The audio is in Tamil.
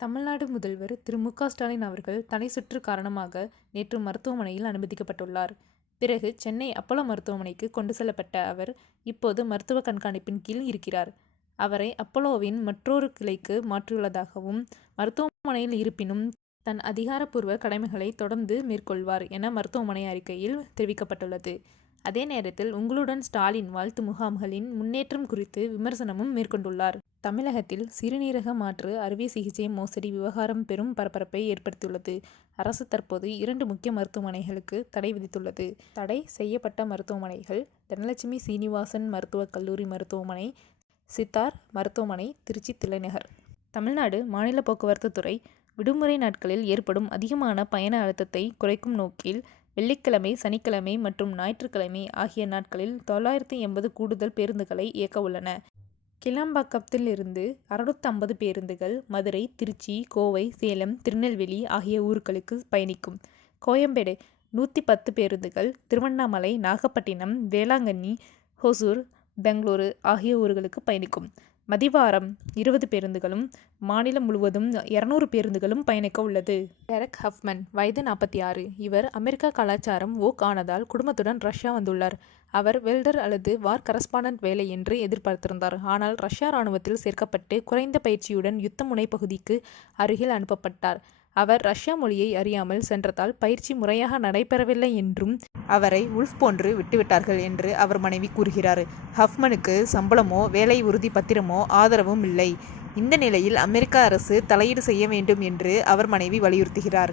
தமிழ்நாடு முதல்வர் திரு மு.க.ஸ்டாலின் அவர்கள் தலை சுற்று காரணமாக நேற்று மருத்துவமனையில் அனுமதிக்கப்பட்டுள்ளார். பிறகு சென்னை அப்போலோ மருத்துவமனைக்கு கொண்டு செல்லப்பட்ட அவர் இப்போது மருத்துவ கண்காணிப்பின் கீழ் இருக்கிறார். அவரை அப்போலோவின் மற்றொரு கிளைக்கு மாற்றியுள்ளதாகவும், மருத்துவமனையில் இருப்பினும் தன் அதிகாரப்பூர்வ கடமைகளை தொடர்ந்து மேற்கொள்வார் என மருத்துவமனை அறிக்கையில் தெரிவிக்கப்பட்டுள்ளது. அதே நேரத்தில் உங்களுடன் ஸ்டாலின் வாழ்த்து முகாம்களின் முன்னேற்றம் குறித்து விமர்சனமும் மேற்கொண்டுள்ளார். தமிழகத்தில் சிறுநீரக மாற்று அறுவை சிகிச்சை மோசடி விவகாரம் பெரும் பரபரப்பை ஏற்படுத்தியுள்ளது. அரசு தற்போது 2 முக்கிய மருத்துவமனைகளுக்கு தடை விதித்துள்ளது. தடை செய்யப்பட்ட மருத்துவமனைகள் தனலட்சுமி சீனிவாசன் மருத்துவக் கல்லூரி மருத்துவமனை, சித்தார் மருத்துவமனை, திருச்சி தில்லைநகர். தமிழ்நாடு மாநில போக்குவரத்து துறை விடுமுறை நாட்களில் ஏற்படும் அதிகமான பயண அழுத்தத்தை குறைக்கும் நோக்கில் வெள்ளிக்கிழமை, சனிக்கிழமை மற்றும் ஞாயிற்றுக்கிழமை ஆகிய நாட்களில் 980 கூடுதல் பேருந்துகளை இயக்க உள்ளன. கிளாம்பாக்கத்தில் இருந்து 650 பேருந்துகள் மதுரை, திருச்சி, கோவை, சேலம், திருநெல்வேலி ஆகிய ஊர்களுக்கு பயணிக்கும். கோயம்பேடு 110 பேருந்துகள் திருவண்ணாமலை, நாகப்பட்டினம், வேளாங்கண்ணி, ஹொசூர், பெங்களூரு ஆகிய ஊர்களுக்கு பயணிக்கும். மதிவாரம் 20 பேருந்துகளும், மாநிலம் முழுவதும் 200 பேருந்துகளும் பயணிக்க உள்ளது. டெரக் ஹஃப்மன் வயது 46. இவர் அமெரிக்க கலாச்சாரம் வோக் ஆனதால் குடும்பத்துடன் ரஷ்யா வந்துள்ளார். அவர் வெல்டர் அல்லது வார் கரஸ்பாண்டன்ட் வேலை என்று எதிர்பார்த்திருந்தார். ஆனால் ரஷ்யா ராணுவத்தில் சேர்க்கப்பட்டு குறைந்த பயிற்சியுடன் யுத்த முனை பகுதிக்கு அருகில் அனுப்பப்பட்டார். அவர் ரஷ்யா மொழியை அறியாமல் சென்றதால் பயிற்சி முறையாக நடைபெறவில்லை என்றும் அவரை உல்ஃப் போன்று விட்டுவிட்டார்கள் என்று அவர் மனைவி கூறுகிறார். ஹஃப்மனுக்கு சம்பளமோ, வேலை உறுதி பத்திரமோ ஆதரவும் இல்லை. இந்த நிலையில் அமெரிக்க அரசு தலையீடு செய்ய வேண்டும் என்று அவர் மனைவி வலியுறுத்துகிறார்.